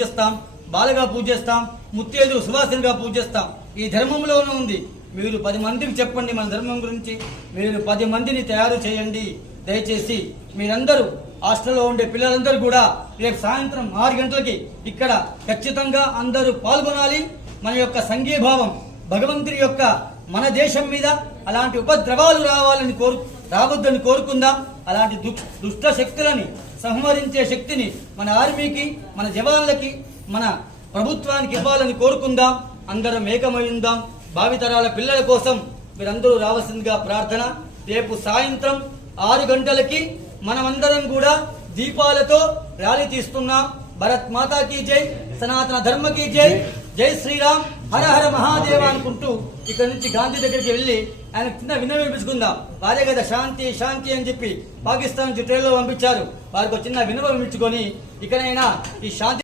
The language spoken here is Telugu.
పూజిస్తాం, బాలగా పూజిస్తాం, ముత్తేదు సువాసనగా పూజిస్తాం. ఈ ధర్మంలోనే ఉంది. మీరు 10 మందికి చెప్పండి మన ధర్మం గురించి. మీరు 10 మందిని తయారు చేయండి. దయచేసి మీరందరూ హాస్టల్లో ఉండే పిల్లలందరూ కూడా రేపు సాయంత్రం 6 గంటలకి ఇక్కడ ఖచ్చితంగా అందరూ పాల్గొనాలి. మన యొక్క సంఘీభావం భగవంతుని యొక్క మన దేశం మీద అలాంటి ఉపద్రవాలు రావద్దని కోరుకుందాం. అలాంటి దుష్ట శక్తులని సంహరించే శక్తిని మన ఆర్మీకి, మన జవాన్లకి, మన ప్రభుత్వానికి ఇవ్వాలని కోరుకుందాం. అందరం ఏకమై ఉందాం. భావితరాల పిల్లల కోసం మీరందరూ రావాల్సిందిగా ప్రార్థన. రేపు సాయంత్రం 6 గంటలకి మనమందరం కూడా దీపాలతో ర్యాలీ తీస్తున్నాం. భరత్ మాతా కీ జై, సనాతన ధర్మ కీ జై, జై శ్రీరామ్, హర హర మహాదేవ అనుకుంటూ ఇక్కడ నుంచి గాంధీ దగ్గరికి వెళ్ళి ఆయన చిన్న విన్నవించుకుందాం. వారే కదా శాంతి శాంతి అని చెప్పి పాకిస్తాన్ నుంచి ట్రైన్లో పంపించారు. వారికి చిన్న విన్నవించుకొని ఇకనైనా ఈ శాంతి